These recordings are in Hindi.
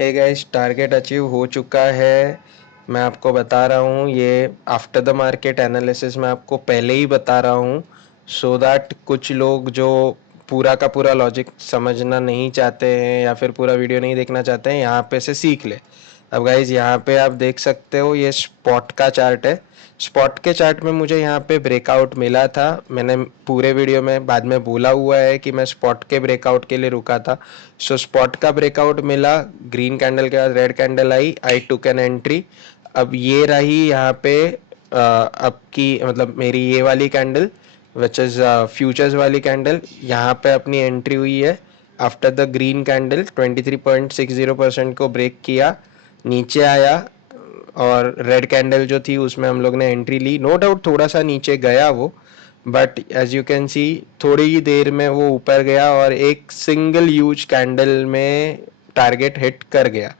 हे गाइस, टारगेट अचीव हो चुका है। मैं आपको बता रहा हूँ, ये आफ्टर द मार्केट एनालिसिस मैं आपको पहले ही बता रहा हूँ, सो दैट कुछ लोग जो पूरा का पूरा लॉजिक समझना नहीं चाहते हैं या फिर पूरा वीडियो नहीं देखना चाहते हैं, यहाँ पे से सीख ले। अब गाइज यहाँ पे आप देख सकते हो, ये स्पॉट का चार्ट है। स्पॉट के चार्ट में मुझे यहाँ पे ब्रेकआउट मिला था। मैंने पूरे वीडियो में बाद में बोला हुआ है कि मैं स्पॉट के ब्रेकआउट के लिए रुका था। सो स्पॉट का ब्रेकआउट मिला, ग्रीन कैंडल के बाद red candle I, I took an entry. अब ये रही यहाँ पे अब की मतलब मेरी ये वाली कैंडल विच इज फ्यूचर्स वाली कैंडल, यहाँ पे अपनी एंट्री हुई है। आफ्टर द ग्रीन कैंडल 23.60% को ब्रेक किया, नीचे आया और रेड कैंडल जो थी उसमें हम लोग ने एंट्री ली। नो डाउट थोड़ा सा नीचे गया वो, but as you can see थोड़ी ही देर में वो ऊपर गया और एक सिंगल ह्यूज कैंडल में टारगेट हिट कर गया।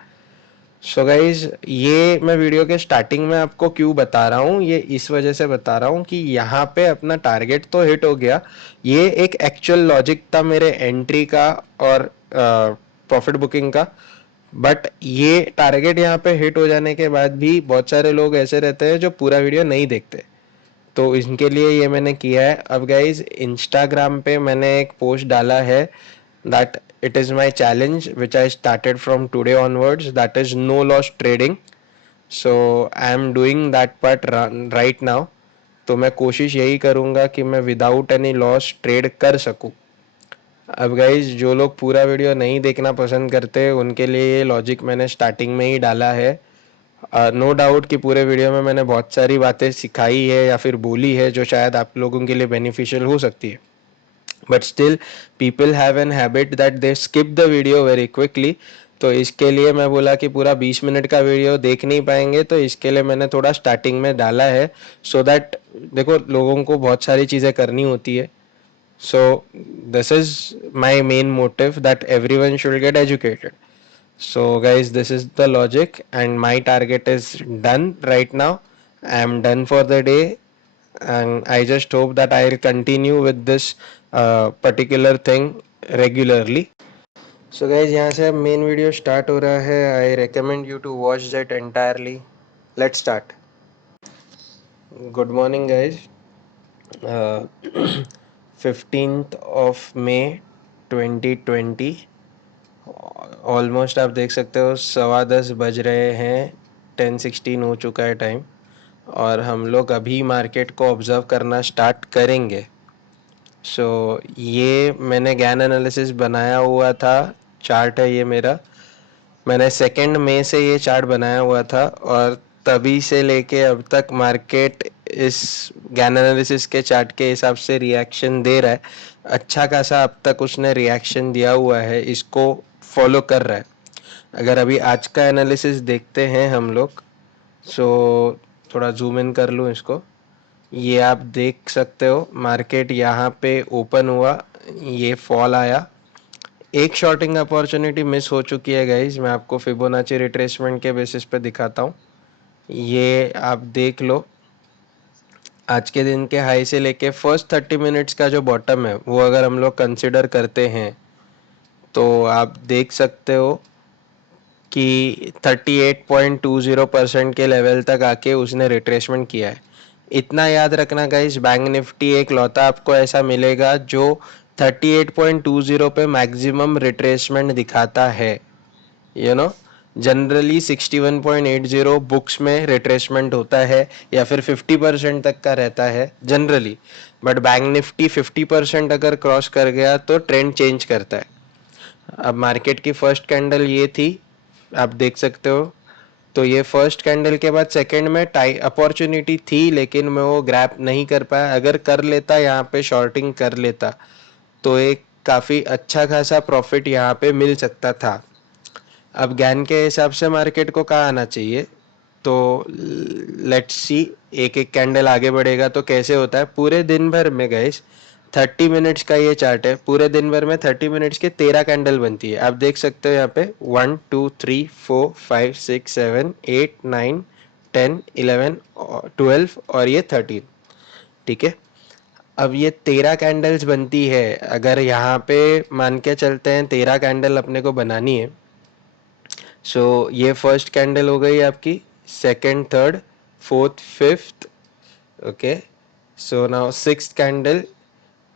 सो गाइज, ये मैं वीडियो के स्टार्टिंग में आपको क्यों बता रहा हूँ, ये इस वजह से बता रहा हूँ कि यहाँ पे अपना टारगेट तो हिट हो गया। ये एक एक्चुअल लॉजिक था मेरे एंट्री का और प्रॉफिट बुकिंग का। बट ये टारगेट यहाँ पे हिट हो जाने के बाद भी बहुत सारे लोग ऐसे रहते हैं जो पूरा वीडियो नहीं देखते, तो इनके लिए ये मैंने किया है। अब गाइज, इंस्टाग्राम पे मैंने एक पोस्ट डाला है that it is my challenge which I started from today onwards, that is no loss trading. So I am doing that part right now. तो मैं कोशिश यही करूँगा कि मैं विदाउट एनी लॉस ट्रेड कर सकूँ। अब गाइज, जो लोग पूरा वीडियो नहीं देखना पसंद करते उनके लिए ये लॉजिक मैंने स्टार्टिंग में ही डाला है। नो डाउट कि पूरे वीडियो में मैंने बहुत सारी बातें सिखाई है या फिर बोली है जो शायद आप लोगों के लिए बेनिफिशियल हो सकती है, but still people have an habit that they skip the video very quickly. तो इसके लिए मैं बोला कि पूरा 20 मिनट का वीडियो देख नहीं पाएंगे, तो इसके लिए मैंने थोड़ा स्टार्टिंग में डाला है, सो दैट देखो लोगों को बहुत सारी चीज़ें करनी होती है। So this is my main motive that every one should get educated. So guys, this is the logic and my target is done right now. I am done for the day and I just hope that I'll continue with this particular thing regularly. So guys, यहाँ से अब मेन वीडियो स्टार्ट हो रहा है। I recommend you to watch that entirely. Let's start. Good morning guys. 15th of May 2020, almost आप देख सकते हो 10:15 बज रहे हैं, 10:16 हो चुका है टाइम, और हम लोग अभी मार्केट को ऑब्जर्व करना स्टार्ट करेंगे। सो ये मैंने गैन एनालिसिस बनाया हुआ था, चार्ट है ये मेरा। मैंने 2 मई से ये चार्ट बनाया हुआ था और तभी से लेके अब तक मार्केट इस गैन एनालिसिस के चार्ट के हिसाब से रिएक्शन दे रहा है। अच्छा खासा अब तक उसने रिएक्शन दिया हुआ है, इसको फॉलो कर रहा है। अगर अभी आज का एनालिसिस देखते हैं हम लोग, सो थोड़ा जूम इन कर लूँ इसको। ये आप देख सकते हो मार्केट यहाँ पे ओपन हुआ, ये फॉल आया, एक शॉर्टिंग अपॉर्चुनिटी मिस हो चुकी है गाइज। मैं आपको फिबोनाची रिट्रेसमेंट के बेसिस पे दिखाता हूँ, ये आप देख लो। आज के दिन के हाई से लेके फर्स्ट 30 मिनट्स का जो बॉटम है वो अगर हम लोग कंसिडर करते हैं तो आप देख सकते हो कि 38.20% के लेवल तक आके उसने रिट्रेसमेंट किया है। इतना याद रखना गाइस, बैंक निफ्टी एक लौता आपको ऐसा मिलेगा जो 38.20 पे मैक्सिमम रिट्रेसमेंट दिखाता है। यू नो, जनरली 61.80 बुक्स में रिट्रेसमेंट होता है या फिर 50% तक का रहता है जनरली, बट बैंक निफ्टी 50% अगर क्रॉस कर गया तो ट्रेंड चेंज करता है। अब मार्केट की फर्स्ट कैंडल ये थी, आप देख सकते हो। तो ये फर्स्ट कैंडल के बाद सेकंड में टाई अपॉर्चुनिटी थी, लेकिन मैं वो ग्रैप नहीं कर पाया। अगर कर लेता, यहाँ पे शॉर्टिंग कर लेता, तो एक काफ़ी अच्छा खासा प्रॉफिट यहाँ पे मिल सकता था। अब ज्ञान के हिसाब से मार्केट को कहाँ आना चाहिए, तो लेट्स सी एक एक कैंडल आगे बढ़ेगा तो कैसे होता है। पूरे दिन भर में गाइस 30 मिनट्स का ये चार्ट है, पूरे दिन भर में 30 मिनट्स के 13 कैंडल बनती है। आप देख सकते हो यहाँ पे 1 2 3 4 5 6 7 8 9 10 11 12 और ये 13, ठीक है। अब ये 13 कैंडल्स बनती है, अगर यहाँ पे मान के चलते हैं 13 कैंडल अपने को बनानी है, सो ये फर्स्ट कैंडल हो गई आपकी, second, third, fourth, fifth, okay. So now sixth candle,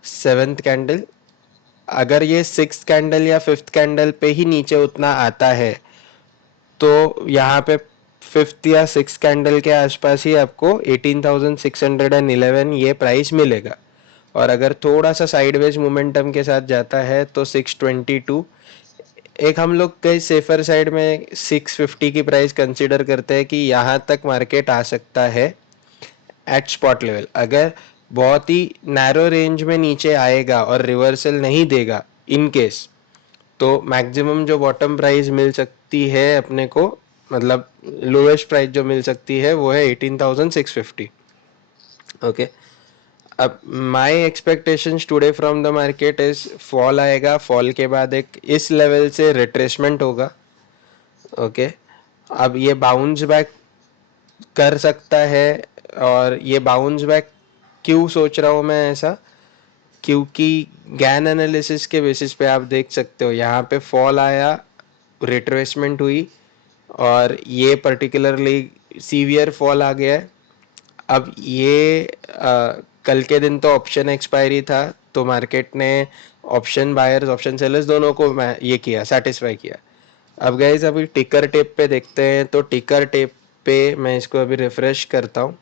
seventh candle. अगर ये सिक्स्थ कैंडल या फिफ्थ कैंडल पे ही नीचे उतना आता है तो यहाँ पे फिफ्थ या सिक्स कैंडल के आसपास ही आपको 18,611 ये प्राइस मिलेगा। और अगर थोड़ा सा साइडवेज मोमेंटम के साथ जाता है तो 622, एक हम लोग कई सेफर साइड में 650 की प्राइस कंसीडर करते हैं कि यहाँ तक मार्केट आ सकता है एट स्पॉट लेवल। अगर बहुत ही नैरो रेंज में नीचे आएगा और रिवर्सल नहीं देगा इन केस, तो मैक्सिमम जो बॉटम प्राइस मिल सकती है अपने को, मतलब लोएस्ट प्राइस जो मिल सकती है वो है 18,650, ओके। अब my expectations today from the market is fall आएगा, फॉल के बाद एक इस लेवल से रिट्रेसमेंट होगा, ओके। अब ये बाउंस बैक कर सकता है। और ये बाउंस बैक क्यों सोच रहा हूँ मैं ऐसा, क्योंकि गैन एनालिसिस के बेसिस पे आप देख सकते हो यहाँ पे फॉल आया, रिट्रेसमेंट हुई और ये पर्टिकुलरली सीवियर फॉल आ गया है। अब ये कल के दिन तो ऑप्शन एक्सपायरी था, तो मार्केट ने ऑप्शन बायर्स ऑप्शन सेलर्स दोनों को मैं ये किया, सेटिस्फाई किया। अब गाइस अभी टिकर टेप पे देखते हैं, तो टिकर टेप पे मैं इसको अभी रिफ्रेश करता हूँ।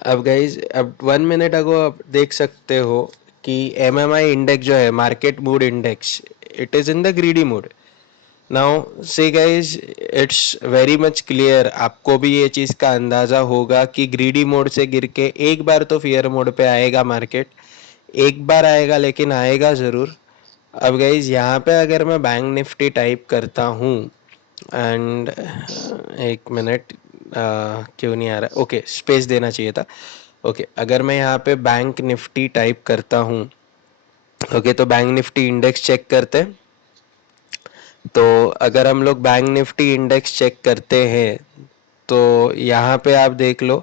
अब गाइज अब 1 मिनट अगो आप देख सकते हो कि एमएमआई इंडेक्स जो है, market mood index, it is in the greedy mood. Now see guys, it's very much clear, आपको भी ये चीज़ का अंदाज़ा होगा कि ग्रीडी मोड से गिर के एक बार तो फियर मोड पे आएगा मार्केट, एक बार आएगा लेकिन आएगा ज़रूर। अब गाइज यहाँ पे अगर मैं बैंक निफ्टी टाइप करता हूँ एंड एक मिनट, क्यों नहीं आ रहा, ओके स्पेस देना चाहिए था, ओके। अगर मैं यहाँ पे बैंक निफ्टी टाइप करता हूँ, ओके, तो बैंक निफ्टी इंडेक्स चेक करते हैं। तो अगर हम लोग बैंक निफ्टी इंडेक्स चेक करते हैं तो यहाँ पे आप देख लो,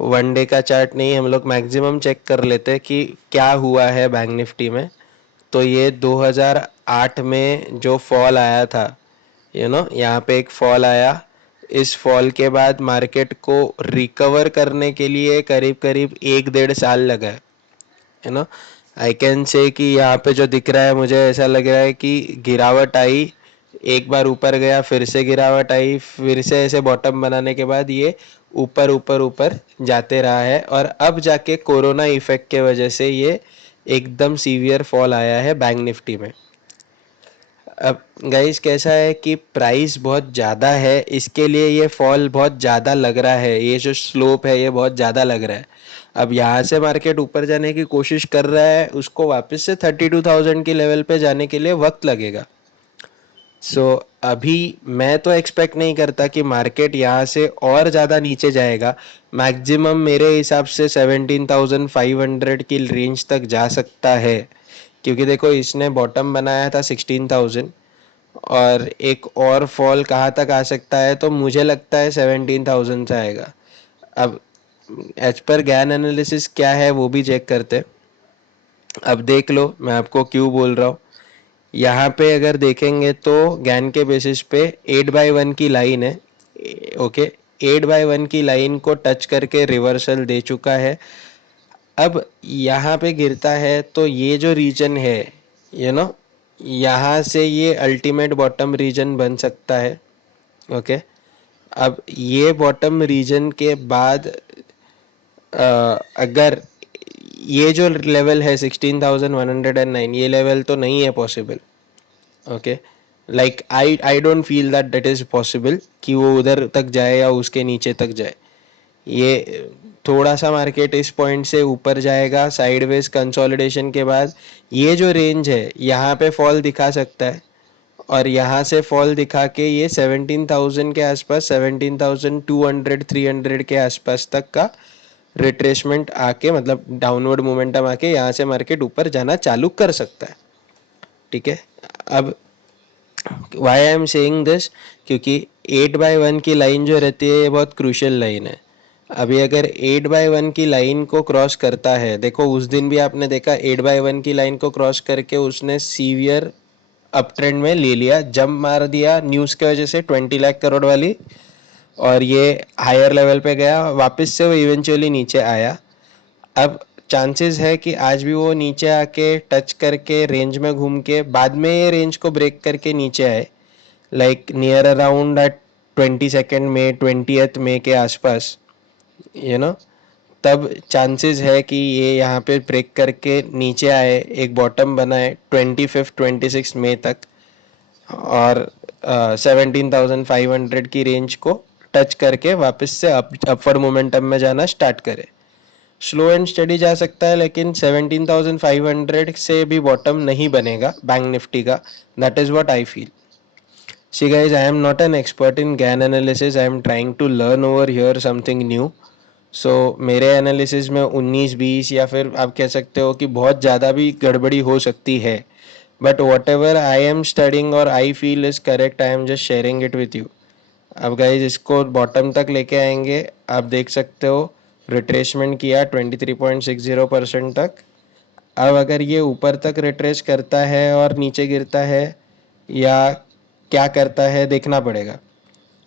1 डे का चार्ट नहीं, हम लोग मैक्सिमम चेक कर लेते हैं कि क्या हुआ है बैंक निफ्टी में। तो ये 2008 में जो फॉल आया था, यहाँ पे एक फॉल आया, इस फॉल के बाद मार्केट को रिकवर करने के लिए करीब करीब 1 डेढ़ साल लगा है, आई कैन से कि यहाँ पे जो दिख रहा है मुझे ऐसा लग रहा है कि गिरावट आई, एक बार ऊपर गया, फिर से गिरावट आई, फिर से ऐसे बॉटम बनाने के बाद ये ऊपर ऊपर ऊपर जाते रहा है और अब जाके कोरोना इफेक्ट के वजह से ये एकदम सीवियर फॉल आया है बैंक निफ्टी में। अब गाइस कैसा है कि प्राइस बहुत ज़्यादा है, इसके लिए ये फॉल बहुत ज़्यादा लग रहा है, ये जो स्लोप है ये बहुत ज़्यादा लग रहा है। अब यहाँ से मार्केट ऊपर जाने की कोशिश कर रहा है, उसको वापस से 32,000 के लेवल पे जाने के लिए वक्त लगेगा। सो अभी मैं तो एक्सपेक्ट नहीं करता कि मार्केट यहाँ से और ज़्यादा नीचे जाएगा। मैक्सिमम मेरे हिसाब से 17,500 की रेंज तक जा सकता है, क्योंकि देखो इसने बॉटम बनाया था 16,000 और एक और फॉल कहाँ तक आ सकता है, तो मुझे लगता है 17,000 से आएगा। अब एज पर गैन एनालिसिस क्या है वो भी चेक करते हैं। अब देख लो मैं आपको क्यों बोल रहा हूँ, यहाँ पे अगर देखेंगे तो गैन के बेसिस पे 8/1 की लाइन है, ओके। 8/1 की लाइन को टच करके रिवर्सल दे चुका है। अब यहाँ पे गिरता है तो ये जो रीजन है, यू नो यहाँ से ये अल्टीमेट बॉटम रीजन बन सकता है, ओके। अब ये बॉटम रीजन के बाद अगर ये जो लेवल है 16,109, ये लेवल तो नहीं है possible, okay. Like I don't feel that that is possible कि वो उधर तक जाए या उसके नीचे तक जाए। ये थोड़ा सा मार्केट इस पॉइंट से ऊपर जाएगा, साइडवेज कंसोलिडेशन के बाद ये जो रेंज है यहाँ पे फॉल दिखा सकता है और यहाँ से फॉल दिखा के ये 17,000 के आसपास, 17,200 300 के आसपास तक का रिट्रेसमेंट आके, मतलब डाउनवर्ड मोमेंटम आके यहाँ से मार्केट ऊपर जाना चालू कर सकता है, ठीक है। अब why I am saying this, क्योंकि 8/1 की लाइन जो रहती है ये बहुत क्रूशियल लाइन है। अभी अगर 8/1 की लाइन को क्रॉस करता है, देखो उस दिन भी आपने देखा 8/1 की लाइन को क्रॉस करके उसने सीवियर अप ट्रेंड में ले लिया, जंप मार दिया न्यूज़ की वजह से 20 लाख करोड़ वाली, और ये हायर लेवल पे गया, वापस से वो इवेंचुअली नीचे आया। अब चांसेस है कि आज भी वो नीचे आके टच करके रेंज में घूम के बाद में ये रेंज को ब्रेक करके नीचे आए, लाइक नियर अराउंड एट 22 मई, 20 मई के आसपास, यू नो। तब चांसेस है कि ये यहाँ पे ब्रेक करके नीचे आए, एक बॉटम बनाए 25 26 मई तक, और 17,500 की रेंज को टच करके वापस से अपवर्ड मोमेंटम में जाना स्टार्ट करे। स्लो एंड स्टडी जा सकता है, लेकिन 17,500 से भी बॉटम नहीं बनेगा बैंक निफ्टी का। That is what I feel. See guys, I am not an expert in GAN analysis. I am trying to learn over here something new. So मेरे एनालिसिस में 19 20 या फिर आप कह सकते हो कि बहुत ज़्यादा भी गड़बड़ी हो सकती है, but whatever I am studying और I feel is correct, I am just sharing it with you. अब गाइज इसको बॉटम तक लेके आएंगे, आप देख सकते हो रिट्रेसमेंट किया 23.60% तक। अब अगर ये ऊपर तक रिट्रेस करता है और नीचे गिरता है या क्या करता है देखना पड़ेगा।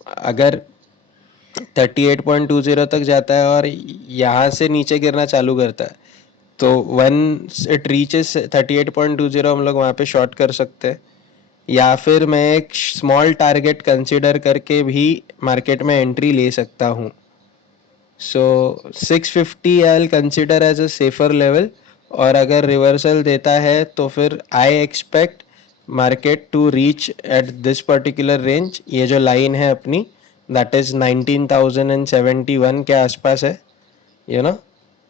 अगर 38.20 तक जाता है और यहाँ से नीचे गिरना चालू करता है, तो वन इट रीचेस 38.20 हम लोग वहाँ पे शॉर्ट कर सकते हैं, या फिर मैं एक स्मॉल टारगेट कंसिडर करके भी मार्केट में एंट्री ले सकता हूँ। So 650 I will consider as a safer level, और अगर रिवर्सल देता है तो फिर I expect market to reach at this particular range. ये जो लाइन है अपनी, दैट इज 19,071 के आसपास है, यू नो।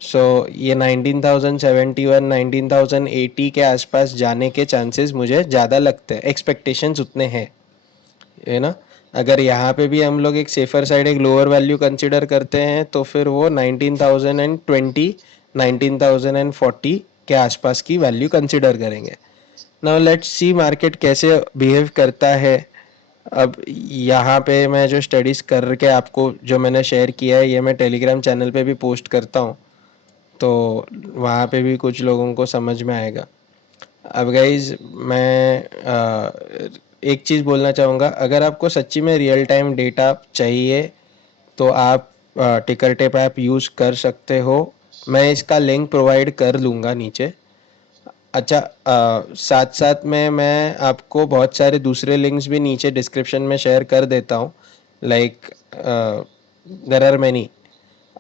सो ये 19,071 19,080 के आसपास जाने के चांसेस मुझे ज़्यादा लगते हैं, एक्सपेक्टेशंस उतने हैं, है ना। अगर यहाँ पे भी हम लोग एक सेफर साइड एक लोअर वैल्यू कंसिडर करते हैं तो फिर वो 19,020 19,040 के आसपास की वैल्यू कंसिडर करेंगे। नाउ लेट्स सी मार्केट कैसे बिहेव करता है। अब यहाँ पे मैं जो स्टडीज़ करके आपको जो मैंने शेयर किया है, ये मैं टेलीग्राम चैनल पे भी पोस्ट करता हूँ, तो वहाँ पे भी कुछ लोगों को समझ में आएगा। अब गाइज मैं एक चीज़ बोलना चाहूँगा, अगर आपको सच्ची में रियल टाइम डेटा चाहिए तो आप टिकर टेप ऐप यूज़ कर सकते हो। मैं इसका लिंक प्रोवाइड कर लूँगा नीचे। अच्छा, साथ साथ में मैं आपको बहुत सारे दूसरे लिंक्स भी नीचे डिस्क्रिप्शन में शेयर कर देता हूँ, लाइक देयर आर मैनी।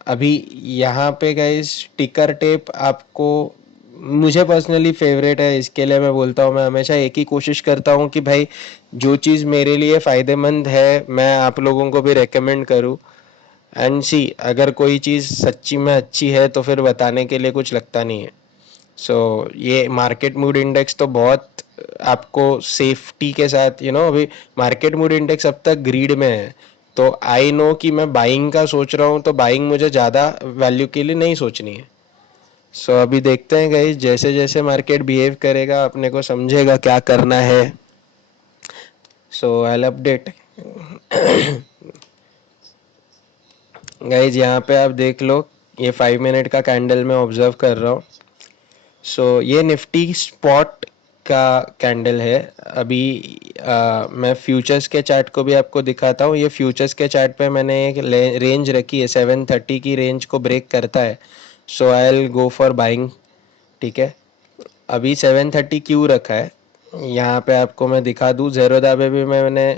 अभी यहाँ पे गाइस टिकर टेप आपको, मुझे पर्सनली फेवरेट है, इसके लिए मैं बोलता हूँ, मैं हमेशा एक ही कोशिश करता हूँ कि भाई जो चीज़ मेरे लिए फ़ायदेमंद है मैं आप लोगों को भी रेकमेंड करूँ। एंड सी, अगर कोई चीज़ सच्ची में अच्छी है तो फिर बताने के लिए कुछ लगता नहीं है। सो ये मार्केट मूड इंडेक्स तो बहुत आपको सेफ्टी के साथ, अभी मार्केट मूड इंडेक्स अब तक ग्रीड में है, तो आई नो कि मैं बाइंग का सोच रहा हूँ, तो बाइंग मुझे ज़्यादा वैल्यू के लिए नहीं सोचनी है। सो अभी देखते हैं गाइस, जैसे जैसे मार्केट बिहेव करेगा अपने को समझेगा क्या करना है। सो आई अपडेट गाइस, यहाँ पे आप देख लो, ये 5 मिनट का कैंडल में ऑब्जर्व कर रहा हूँ। सो ये निफ्टी स्पॉट का कैंडल है। अभी मैं फ्यूचर्स के चार्ट को भी आपको दिखाता हूँ। ये फ्यूचर्स के चार्ट पे मैंने एक रेंज रखी है, 730 की रेंज को ब्रेक करता है, so I will go for buying. ठीक है, अभी 730 क्यों रखा है यहाँ पे आपको मैं दिखा दूँ। ज़ेरोदा पे भी मैंने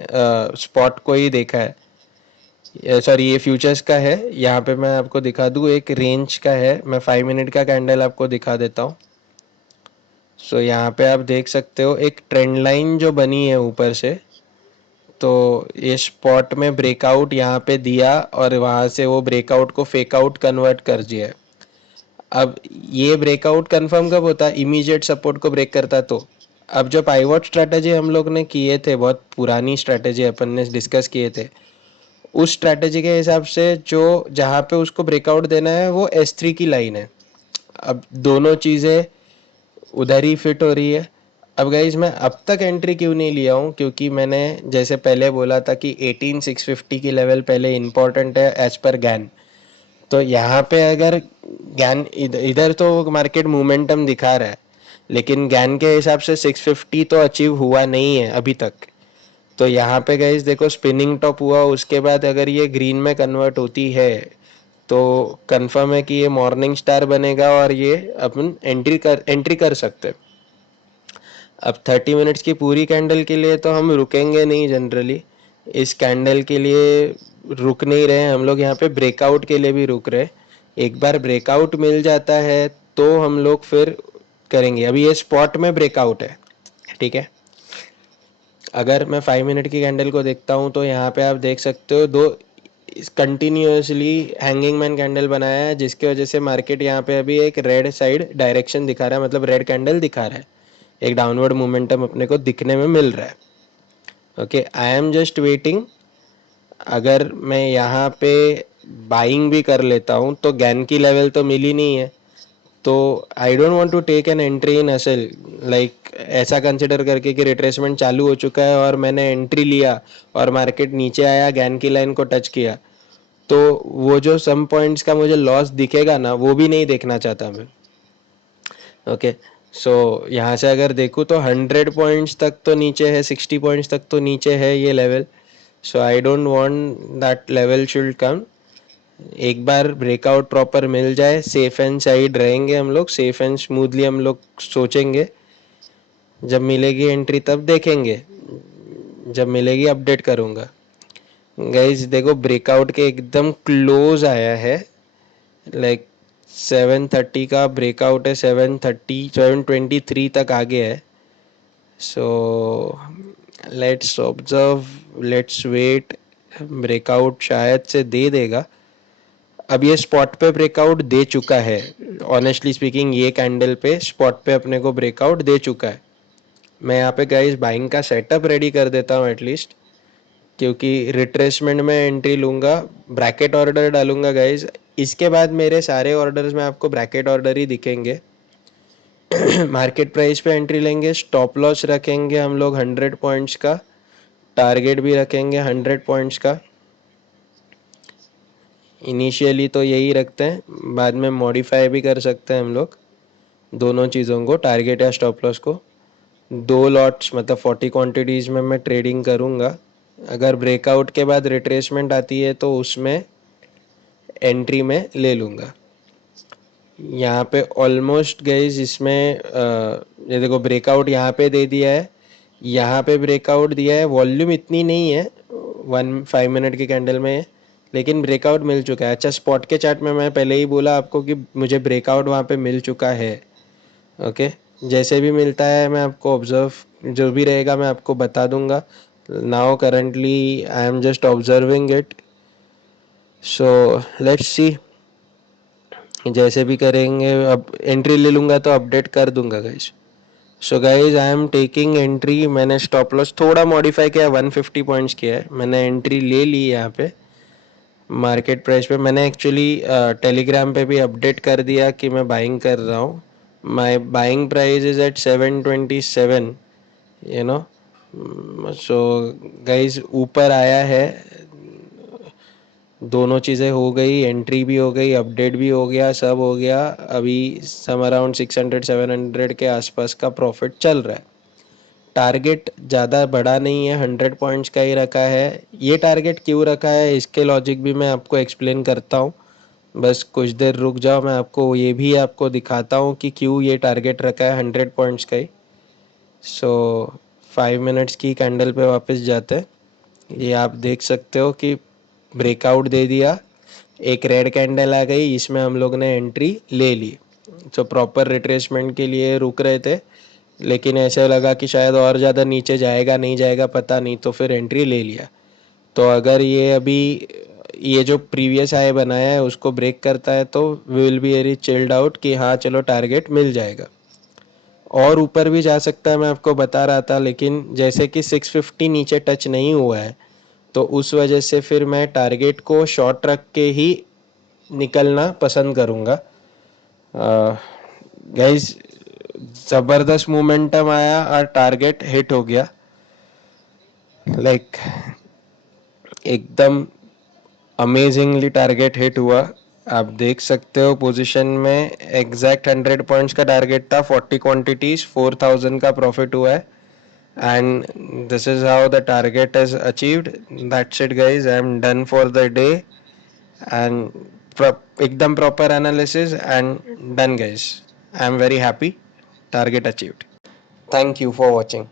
स्पॉट को ही देखा है, सॉरी ये फ्यूचर्स का है, यहाँ पे मैं आपको दिखा दूँ, एक रेंज का है। मैं 5 मिनट का कैंडल आपको दिखा देता हूँ। सो यहाँ पे आप देख सकते हो एक ट्रेंड लाइन जो बनी है ऊपर से, तो ये स्पॉट में ब्रेकआउट यहाँ पे दिया और वहाँ से वो ब्रेकआउट को फेकआउट कन्वर्ट कर दिया है। अब ये ब्रेकआउट कंफर्म कब होता है, इमीडिएट सपोर्ट को ब्रेक करता तो। अब जो पाइवट स्ट्रैटेजी हम लोग ने किए थे, बहुत पुरानी स्ट्रैटेजी अपन ने डिस्कस किए थे, उस स्ट्रैटेजी के हिसाब से जो जहाँ पे उसको ब्रेकआउट देना है वो S3 की लाइन है। अब दोनों चीज़ें उधर ही फिट हो रही है। अब गाइज मैं अब तक एंट्री क्यों नहीं लिया हूँ, क्योंकि मैंने जैसे पहले बोला था कि 18,650 की लेवल पहले इंपॉर्टेंट है एज पर गैन। तो यहाँ पे अगर गैन इधर तो मार्केट मोमेंटम दिखा रहा है, लेकिन गैन के हिसाब से 650 तो अचीव हुआ नहीं है अभी तक। तो यहाँ पे गाइस देखो स्पिनिंग टॉप हुआ, उसके बाद अगर ये ग्रीन में कन्वर्ट होती है तो कंफर्म है कि ये मॉर्निंग स्टार बनेगा और ये अपन एंट्री कर सकते हैं। अब 30 मिनट्स की पूरी कैंडल के लिए तो हम रुकेंगे नहीं जनरली, इस कैंडल के लिए रुक नहीं रहे हम लोग, यहाँ पे ब्रेकआउट के लिए भी रुक रहे। एक बार ब्रेकआउट मिल जाता है तो हम लोग फिर करेंगे। अभी ये स्पॉट में ब्रेकआउट है, ठीक है। अगर मैं 5 मिनट की कैंडल को देखता हूँ तो यहाँ पे आप देख सकते हो दो कंटिन्यूसली हैंगिंग मैन कैंडल बनाया है, जिसकी वजह से मार्केट यहाँ पे अभी एक रेड साइड डायरेक्शन दिखा रहा है, मतलब रेड कैंडल दिखा रहा है, एक डाउनवर्ड मोमेंटम अपने को दिखने में मिल रहा है। Okay, I am just waiting. अगर मैं यहाँ पे बाइंग भी कर लेता हूँ तो गैन की लेवल तो मिली नहीं है, तो I don't want to take an entry in असल, लाइक ऐसा कंसिडर करके कि रिट्रेसमेंट चालू हो चुका है और मैंने एंट्री लिया और मार्केट नीचे आया, गैन की लाइन को टच किया, तो वो जो सम पॉइंट्स का मुझे लॉस दिखेगा ना, वो भी नहीं देखना चाहता मैं। ओके, सो यहाँ से अगर देखूँ तो 100 पॉइंट्स तक तो नीचे है, 60 पॉइंट्स तक तो नीचे है ये level. So I don't want that level should come. एक बार ब्रेकआउट प्रॉपर मिल जाए, सेफ एंड साइड रहेंगे हम लोग, सेफ एंड स्मूथली हम लोग सोचेंगे। जब मिलेगी एंट्री तब देखेंगे, जब मिलेगी अपडेट करूँगा। गाइज देखो ब्रेकआउट के एकदम क्लोज आया है, लाइक 730 का ब्रेकआउट है, 723 तक आ गया है। So let's observe, let's wait. Breakout शायद से दे देगा। अब ये स्पॉट पे ब्रेकआउट दे चुका है, ऑनेस्टली स्पीकिंग ये कैंडल पे स्पॉट पे अपने को ब्रेकआउट दे चुका है। मैं यहाँ पे गाइस बाइंग का सेटअप रेडी कर देता हूँ एटलीस्ट, क्योंकि रिट्रेसमेंट में एंट्री लूँगा, ब्रैकेट ऑर्डर डालूंगा गाइस। इसके बाद मेरे सारे ऑर्डर्स में आपको ब्रैकेट ऑर्डर ही दिखेंगे। मार्केट प्राइस पे एंट्री लेंगे, स्टॉप लॉस रखेंगे हम लोग 100 पॉइंट्स का, टारगेट भी रखेंगे 100 पॉइंट्स का। इनिशियली तो यही रखते हैं, बाद में मॉडिफाई भी कर सकते हैं हम लोग दोनों चीज़ों को, टारगेट या स्टॉप लॉस को। 2 लॉट्स मतलब 40 क्वांटिटीज़ में मैं ट्रेडिंग करूँगा। अगर ब्रेकआउट के बाद रिट्रेसमेंट आती है तो उसमें एंट्री में ले लूँगा। यहाँ पे ऑलमोस्ट गाइस इसमें ये देखो ब्रेकआउट यहाँ पे दे दिया है, यहाँ पे ब्रेकआउट दिया है, वॉल्यूम इतनी नहीं है 5 मिनट की कैंडल में, लेकिन ब्रेकआउट मिल चुका है। अच्छा, स्पॉट के चार्ट में मैं पहले ही बोला आपको कि मुझे ब्रेकआउट वहाँ पे मिल चुका है। ओके, जैसे भी मिलता है मैं आपको ऑब्जर्व जो भी रहेगा मैं आपको बता दूंगा। Now currently I am just observing it, so let's see. जैसे भी करेंगे, अब एंट्री ले लूँगा तो अपडेट कर दूंगा guys. So guys I am taking entry. मैंने स्टॉप लॉस थोड़ा मॉडिफाई किया, 150 पॉइंट्स किया है, मैंने एंट्री ले ली यहाँ पे मार्केट प्राइस पे। मैंने एक्चुअली टेलीग्राम पे भी अपडेट कर दिया कि मैं बाइंग कर रहा हूँ। My buying price is at 727, you know. So guys ऊपर आया है, दोनों चीज़ें हो गई, एंट्री भी हो गई, अपडेट भी हो गया, सब हो गया। अभी सम अराउंड 600-700 के आसपास का प्रॉफिट चल रहा है। टारगेट ज़्यादा बड़ा नहीं है, 100 पॉइंट्स का ही रखा है। ये टारगेट क्यों रखा है इसके लॉजिक भी मैं आपको एक्सप्लेन करता हूँ, बस कुछ देर रुक जाओ, मैं आपको ये भी आपको दिखाता हूँ कि क्यों ये टारगेट रखा है 100 पॉइंट्स का ही। सो 5 मिनट्स की कैंडल पे वापस जाते हैं। ये आप देख सकते हो कि ब्रेकआउट दे दिया, एक रेड कैंडल आ गई, इसमें हम लोग ने एंट्री ले ली। तो प्रॉपर रिट्रेसमेंट के लिए रुक रहे थे, लेकिन ऐसे लगा कि शायद और ज़्यादा नीचे जाएगा नहीं जाएगा पता नहीं, तो फिर एंट्री ले लिया। तो अगर ये अभी ये जो प्रीवियस हाई बनाया है उसको ब्रेक करता है तो we will be very chilled out कि हाँ चलो टारगेट मिल जाएगा। और ऊपर भी जा सकता है, मैं आपको बता रहा था, लेकिन जैसे कि 650 नीचे टच नहीं हुआ है तो उस वजह से फिर मैं टारगेट को शॉर्ट रख के ही निकलना पसंद करूँगा। गाइज ज़बरदस्त मोमेंटम आया और टारगेट हिट हो गया, लाइक एकदम अमेजिंगली टारगेट हिट हुआ। आप देख सकते हो पोजीशन में एग्जैक्ट 100 पॉइंट्स का टारगेट था, 40 क्वांटिटीज, 4000 का प्रॉफिट हुआ है and this is how the target is achieved. That's it guys, I am done for the day and ekdam proper analysis and done guys. I am very happy, target achieved. Thank you for watching.